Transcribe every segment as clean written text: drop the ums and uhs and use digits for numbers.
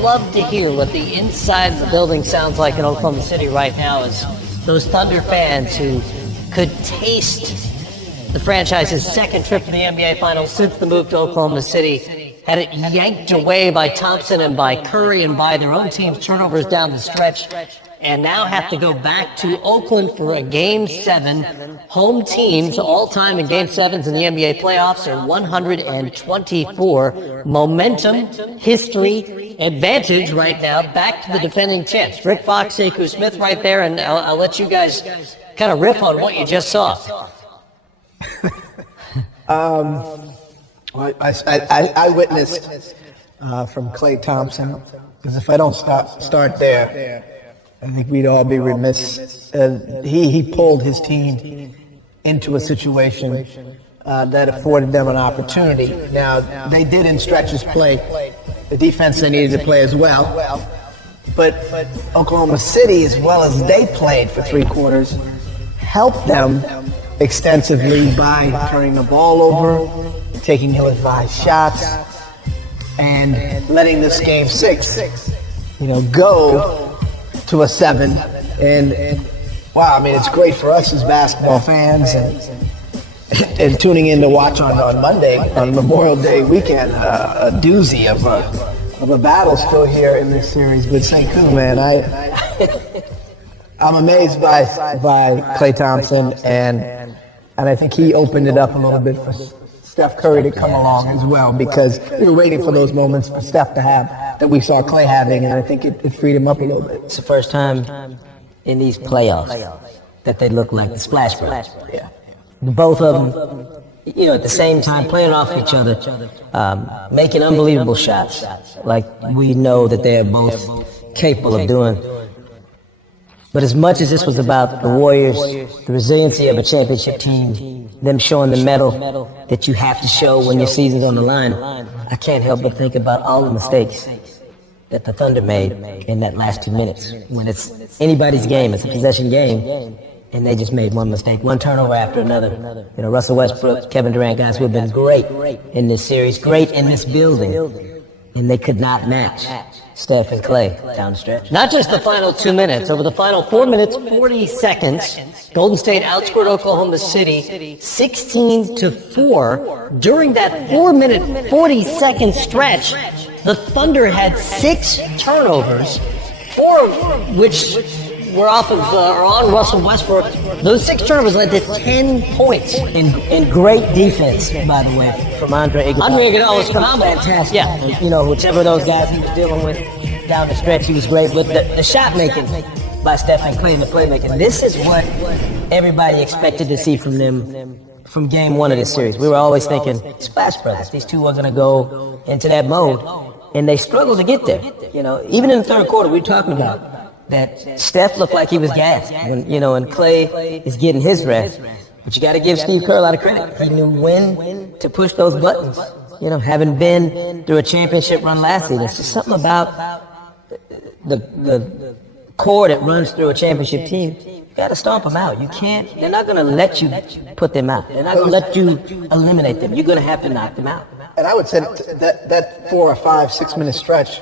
love to hear what the inside of the building sounds like in Oklahoma City right now as those Thunder fans who could taste the franchise's second trip to the NBA Finals since the move to Oklahoma City had it yanked away by Thompson and by Curry and by their own team's turnovers down the stretch, and now have to go back to Oakland for a Game 7. Home teams all-time in Game 7s in the NBA playoffs are 124. Momentum, history, advantage right now, back to the defending champs. Rick Fox, Sekou Smith right there, and I'll let you guys kind of riff on what you just saw. I witnessed from Klay Thompson, because if I don't start there, I think we'd all be remiss. He pulled his team into a situation that afforded them an opportunity. Now, they did in stretches play the defense they needed to play as well, but Oklahoma City, as well as they played for three quarters, helped them extensively by turning the ball over, taking ill-advised shots, and letting this Game 6, go to a 7. And wow, I mean, it's great for us as basketball fans and tuning in to watch on Monday, on Memorial Day weekend, a doozy of a battle still here in this series with Sekou, man. I'm amazed by Klay Thompson, and I think he opened it up a little bit for Steph Curry to come along as well, because we were waiting for those moments for Steph to have that we saw Klay having, and I think it freed him up a little bit. It's the first time in these playoffs that they look like the Splash Brothers. Yeah. Both of them, at the same time, playing off each other, making unbelievable shots, like we know that they are both capable of doing. But as much as this was about the Warriors, the resiliency of a championship team, them showing the mettle that you have to show when your season's on the line, I can't help but think about all the mistakes that the Thunder made in that last 2 minutes. When it's anybody's game, it's a possession game, and they just made one mistake, one turnover after another. Russell Westbrook, Kevin Durant, guys who have been great in this series, great in this building, and they could not match Steph and Klay down the stretch. Not just the final 2 minutes. Over the final 4 minutes, 40 seconds, Golden State outscored Oklahoma City 16-4. During that 4-minute, 40-second stretch, the Thunder had 6 turnovers, 4 of which were off of or on Russell Westbrook. Those 6 turnovers led to 10 points in great defense, by the way, from Andre Iguodala. Andre Iguodala was fantastic. Yeah, whichever of those guys he was dealing with down the stretch, he was great. But the shot making by Steph and Klay and the playmaking, this is what everybody expected to see from them from Game 1 of this series. We were always thinking, Splash Brothers, these two are going to go into that mode, and they struggled to get there. Even in the third quarter, we were talking about that Steph looked like he was gassed when, and Klay is getting his rest. But you got to give Steve Kerr a lot of credit. He knew when to push those buttons. Having been through a championship run last season, it's just something about the core that runs through a championship team. You got to stomp them out. You can't. They're not going to let you put them out. They're not going to let you eliminate them. You're going to have to knock them out. And I would say that 4 or 5, 6 minute stretch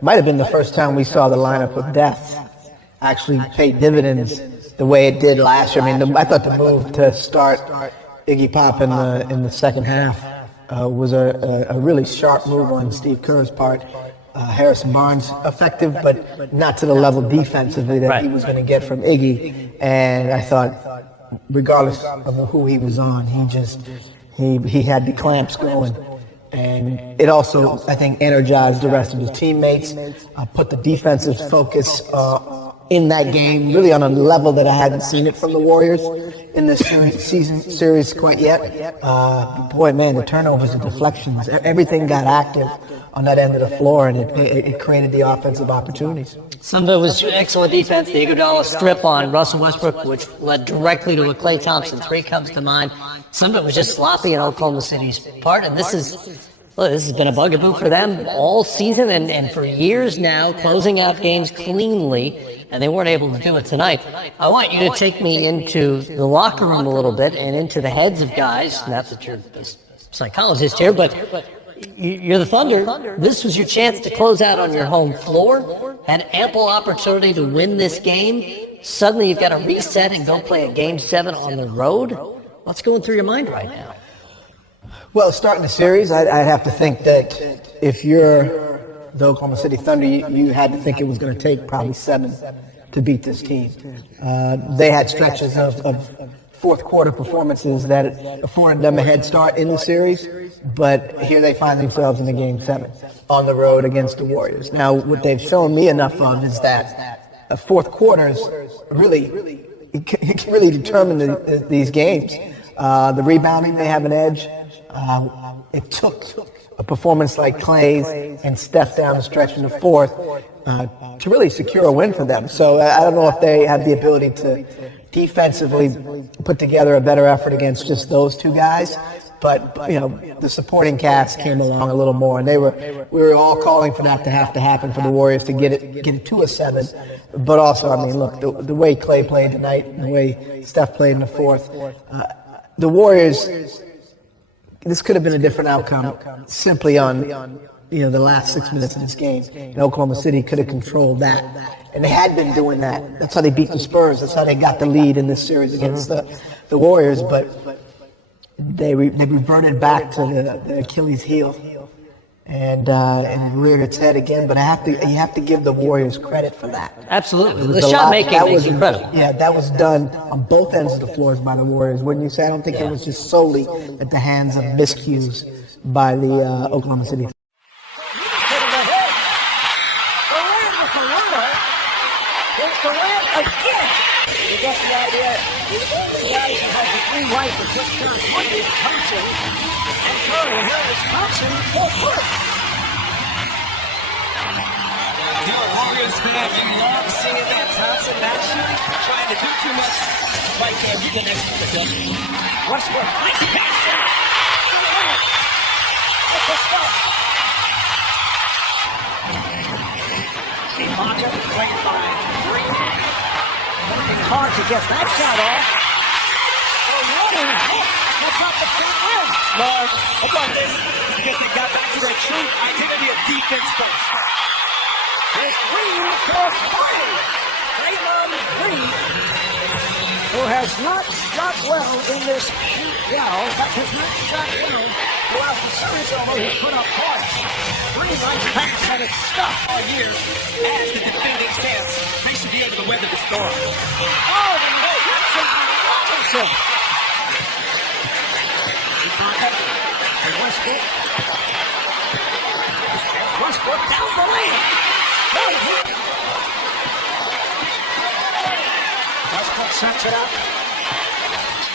might have been the first time we saw the lineup of death actually pay dividends the way it did last year. I mean, I thought the move to start Iggy Pop in the second half was a really sharp move on Steve Kerr's part. Harrison Barnes effective, but not to the level defensively that he was going to get from Iggy. And I thought, regardless of who he was on, he had the clamps going. And it also, I think, energized the rest of his teammates, put the defensive focus in that game really on a level that I hadn't seen it from the Warriors in this series quite yet. Boy, man, the turnovers and deflections, everything got active on that end of the floor, and it created the offensive opportunities. Some of it was excellent defense. The Iguodala strip on Russell Westbrook, which led directly to a Klay Thompson 3 comes to mind. Some of it was just sloppy in Oklahoma City's part, and this has been a bugaboo for them all season and for years now, closing out games cleanly, and they weren't able to do it tonight. I want you to take me into the locker room a little bit and into the heads of guys. Not that you're a psychologist here, but You're the Thunder. This was your chance to close out on your home floor. Had ample opportunity to win this game. Suddenly you've got to reset and go play a Game 7 on the road. What's going through your mind right now? Well, starting the series, I'd have to think that if you're the Oklahoma City Thunder, you had to think it was going to take probably 7 to beat this team. They had stretches of fourth quarter performances that afforded them a head start in the series, but here they find themselves in the Game 7 on the road against the Warriors. Now, what they've shown me enough of is that fourth quarters really can really determine these games. The rebounding, they have an edge. It took a performance like Clay's and Steph down the stretch in the fourth to really secure a win for them. So I don't know if they have the ability to defensively put together a better effort against just those two guys. But the supporting cast came along a little more, and we were all calling for that to happen for the Warriors to get it to a 7. But also, I mean, look, the way Clay played tonight, and the way Steph played in the fourth, the Warriors. This could have been a different outcome simply on the last 6 minutes of this game. And Oklahoma City could have controlled that, and they had been doing that. That's how they beat the Spurs. That's how they got the lead in this series against the Warriors. But they reverted back to the Achilles heel and reared its head again. But you have to give the Warriors credit for that. Absolutely, the shot making was incredible. Yeah, that was done on both ends of the floors by the Warriors. Wouldn't you say? I don't think it was just solely at the hands of miscues by the Oklahoma City. You get the idea. The guys who have the green light for quick shots. Look at Thompson and Curry. Here is Thompson. Full court. You're a Warriors fan. You love seeing that Thompson not shooting, trying to do too much. Right there, you can execute it. Westbrook. Nice pass. That's the stuff. Ibaka played by Green. Working hard to get that shot off. That's not the front end. Love, how about this? Because they got back to their true identity of defense first. It's Green for 40. Draymond Green, who has not shot well in this shootout, but has not shot well throughout the series, although he put up points. Green like pass had it stuck all year. As the defending champs, they should be able to weather the storm. Oh, the Robinson. And Westbrook. Westbrook down the lane. Westbrook sets it up.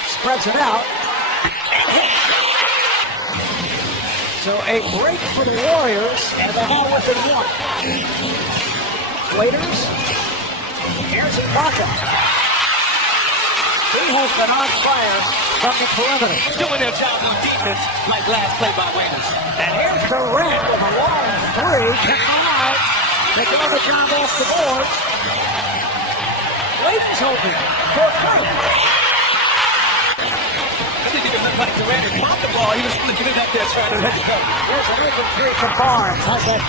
Spreads it out. So a break for the Warriors, and they're now within one. Waiters. Here's Ibaka. He has been on fire from the perimeter. Doing their job on defense like last play by Waiters. And here's Durant with a long three. Can't go out. Take another job off the board. Waiters open for Curry. It didn't even look like Durant had popped the ball. He was looking it up there trying to let it go. Here's an open three from Barnes. Has it